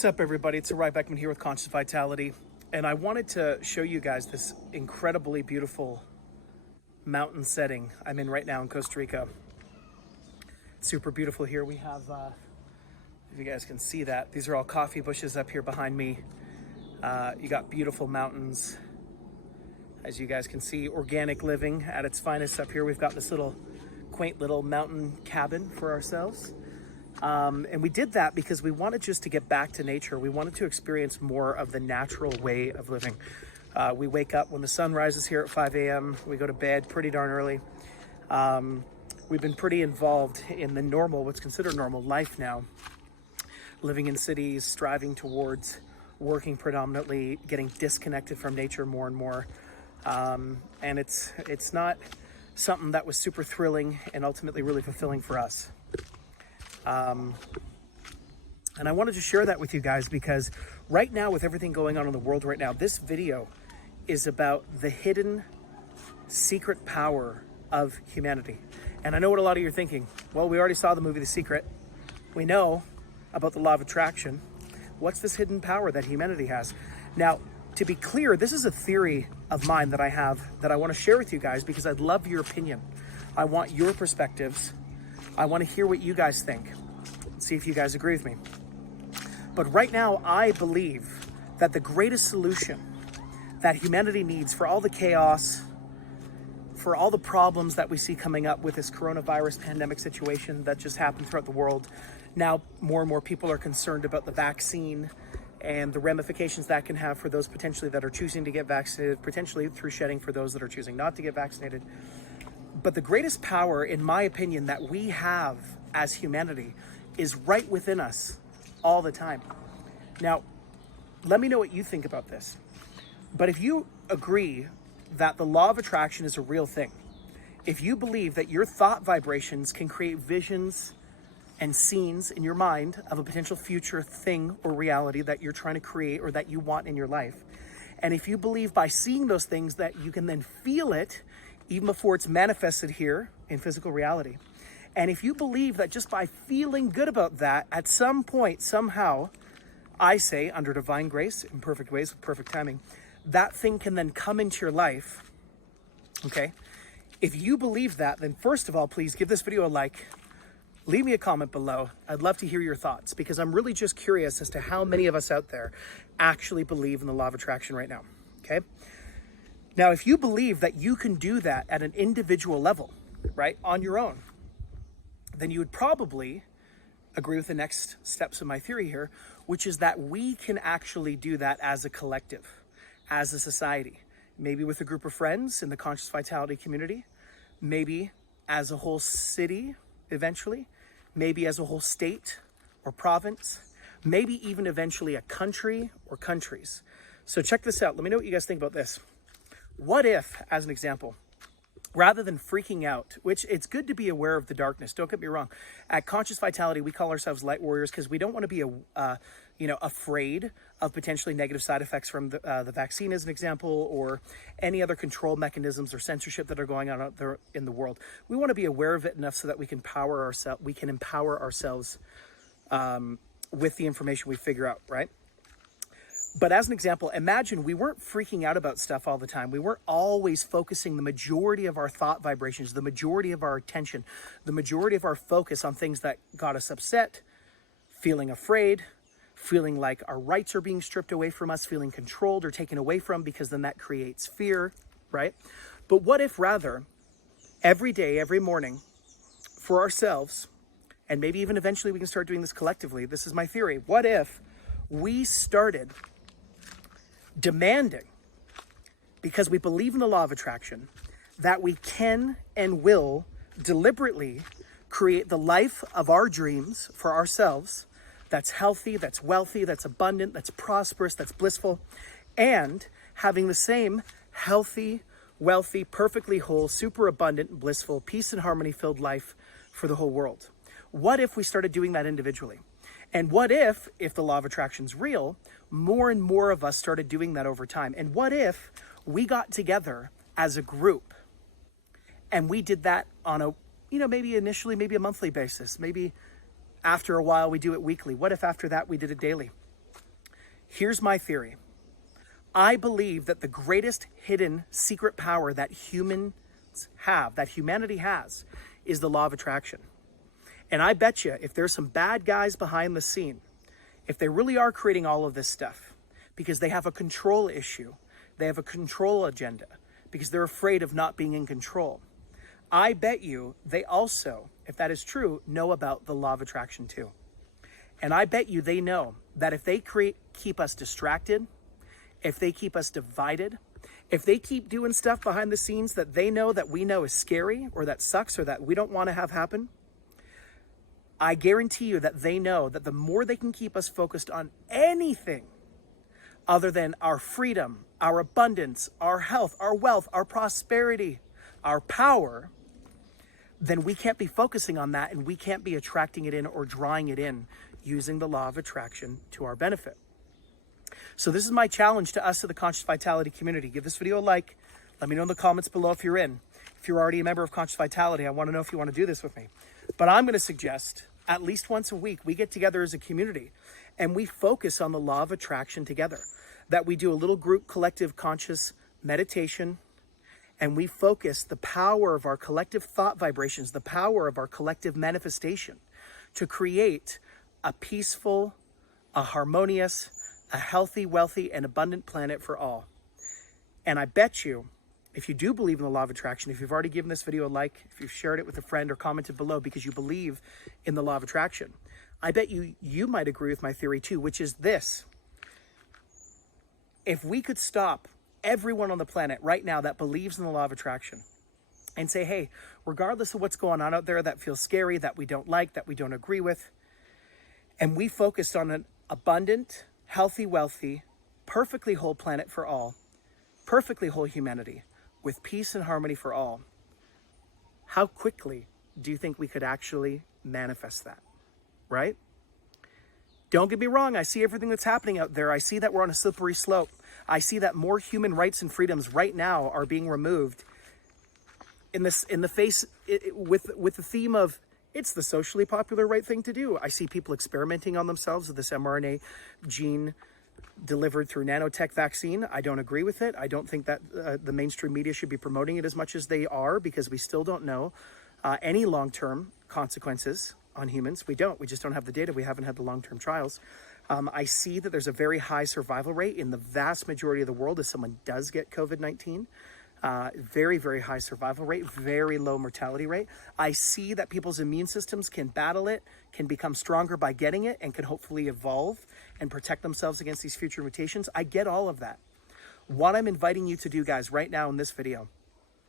What's up, everybody? It's Arai Beckman here with Conscious Vitality, and I wanted to show you guys this incredibly beautiful mountain setting I'm in right now in Costa Rica. It's super beautiful here. We have, if you guys can see that, these are all coffee bushes up here behind me. You got beautiful mountains. As you guys can see, organic living at its finest up here. We've got this little quaint little mountain cabin for ourselves. And we did that because we wanted just to get back to nature. We wanted to experience more of the natural way of living. We wake up when the sun rises here at 5 a.m. We go to bed pretty darn early. We've been pretty involved in the normal, what's considered normal life now. Living in cities, striving towards working predominantly, getting disconnected from nature more and more. And it's not something that was super thrilling and ultimately really fulfilling for us. And I wanted to share that with you guys because right now, with everything going on in the world right now, this video is about the hidden secret power of humanity. And I know what a lot of you are thinking. Well, we already saw the movie The Secret. We know about the law of attraction. What's this hidden power that humanity has? Now, to be clear, this is a theory of mine that I have that I want to share with you guys because I'd love your opinion. I want your perspectives. I want to hear what you guys think. See if you guys agree with me. But right now, I believe that the greatest solution that humanity needs for all the chaos, for all the problems that we see coming up with this coronavirus pandemic situation that just happened throughout the world. Now, more and more people are concerned about the vaccine and the ramifications that can have for those potentially that are choosing to get vaccinated, potentially through shedding for those that are choosing not to get vaccinated. But the greatest power, in my opinion, that we have as humanity is right within us all the time. Now, let me know what you think about this. But if you agree that the law of attraction is a real thing, if you believe that your thought vibrations can create visions and scenes in your mind of a potential future thing or reality that you're trying to create or that you want in your life, and if you believe by seeing those things that you can then feel it even before it's manifested here in physical reality. And if you believe that just by feeling good about that, at some point, somehow, I say, under divine grace, in perfect ways, with perfect timing, that thing can then come into your life, okay? If you believe that, then first of all, please give this video a like. Leave me a comment below. I'd love to hear your thoughts because I'm really just curious as to how many of us out there actually believe in the law of attraction right now, okay? Now, if you believe that you can do that at an individual level, right, on your own, then you would probably agree with the next steps of my theory here, which is that we can actually do that as a collective, as a society, maybe with a group of friends in the Conscious Vitality community, maybe as a whole city eventually, maybe as a whole state or province, maybe even eventually a country or countries. So check this out. Let me know what you guys think about this. What if, as an example, rather than freaking out, which it's good to be aware of the darkness, don't get me wrong. At Conscious Vitality, we call ourselves light warriors because we don't want to be afraid of potentially negative side effects from the vaccine, as an example, or any other control mechanisms or censorship that are going on out there in the world. We want to be aware of it enough so that we can empower ourselves with the information we figure out, right? But as an example, imagine we weren't freaking out about stuff all the time. We weren't always focusing the majority of our thought vibrations, the majority of our attention, the majority of our focus on things that got us upset, feeling afraid, feeling like our rights are being stripped away from us, feeling controlled or taken away from, because then that creates fear, right? But what if rather, every day, every morning, for ourselves, and maybe even eventually we can start doing this collectively, this is my theory, what if we started demanding, because we believe in the law of attraction, that we can and will deliberately create the life of our dreams for ourselves that's healthy, that's wealthy, that's abundant, that's prosperous, that's blissful, and having the same healthy, wealthy, perfectly whole, super abundant, blissful, peace and harmony filled life for the whole world? What if we started doing that individually? And what if the law of attraction is real, more and more of us started doing that over time? And what if we got together as a group and we did that on a, maybe initially, maybe a monthly basis, maybe after a while we do it weekly. What if after that we did it daily? Here's my theory. I believe that the greatest hidden secret power that humans have, that humanity has, is the law of attraction. And I bet you if there's some bad guys behind the scene, if they really are creating all of this stuff because they have a control issue, they have a control agenda, because they're afraid of not being in control, I bet you they also, if that is true, know about the law of attraction too. And I bet you they know that if they keep us distracted, if they keep us divided, if they keep doing stuff behind the scenes that they know that we know is scary or that sucks or that we don't want to have happen, I guarantee you that they know that the more they can keep us focused on anything other than our freedom, our abundance, our health, our wealth, our prosperity, our power, then we can't be focusing on that and we can't be attracting it in or drawing it in using the law of attraction to our benefit. So this is my challenge to us, to the Conscious Vitality community. Give this video a like. Let me know in the comments below if you're in. If you're already a member of Conscious Vitality, I want to know if you want to do this with me. But I'm going to suggest at least once a week, we get together as a community and we focus on the law of attraction together. That we do a little group collective conscious meditation, and we focus the power of our collective thought vibrations, the power of our collective manifestation to create a peaceful, a harmonious, a healthy, wealthy, and abundant planet for all. And I bet you, if you do believe in the law of attraction, if you've already given this video a like, if you've shared it with a friend or commented below because you believe in the law of attraction, I bet you might agree with my theory too, which is this. If we could stop everyone on the planet right now that believes in the law of attraction and say, hey, regardless of what's going on out there that feels scary, that we don't like, that we don't agree with, and we focused on an abundant, healthy, wealthy, perfectly whole planet for all, perfectly whole humanity, with peace and harmony for all, how quickly do you think we could actually manifest that, right? Don't get me wrong, I see everything that's happening out there. I see that we're on a slippery slope. I see that more human rights and freedoms right now are being removed with the theme of it's the socially popular right thing to do. I see people experimenting on themselves with this mRNA gene delivered through nanotech vaccine. I don't agree with it. I don't think that the mainstream media should be promoting it as much as they are, because we still don't know any long-term consequences on humans. We just don't have the data. We haven't had the long-term trials. I see that there's a very high survival rate in the vast majority of the world if someone does get COVID-19. Very, very high survival rate, very low mortality rate. I see that people's immune systems can battle it, can become stronger by getting it, and can hopefully evolve and protect themselves against these future mutations. I get all of that. What I'm inviting you to do, guys, right now in this video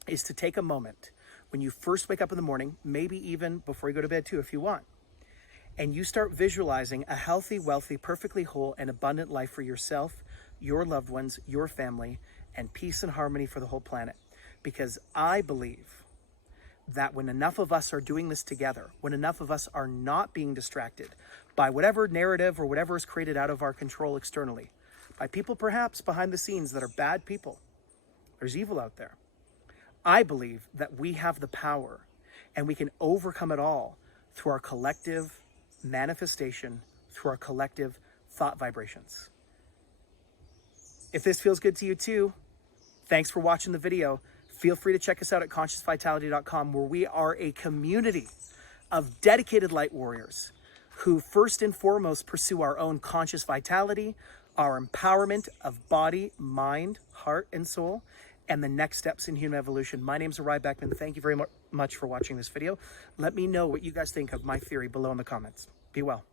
is to take a moment when you first wake up in the morning, maybe even before you go to bed too, if you want, and you start visualizing a healthy, wealthy, perfectly whole, and abundant life for yourself, your loved ones, your family, and peace and harmony for the whole planet. Because I believe that when enough of us are doing this together, when enough of us are not being distracted by whatever narrative or whatever is created out of our control externally, by people perhaps behind the scenes that are bad people, there's evil out there, I believe that we have the power and we can overcome it all through our collective manifestation, through our collective thought vibrations. If this feels good to you too, thanks for watching the video. Feel free to check us out at ConsciousVitality.com, where we are a community of dedicated light warriors who first and foremost pursue our own conscious vitality, our empowerment of body, mind, heart, and soul, and the next steps in human evolution. My name is Arai Beckman. Thank you very much for watching this video. Let me know what you guys think of my theory below in the comments. Be well.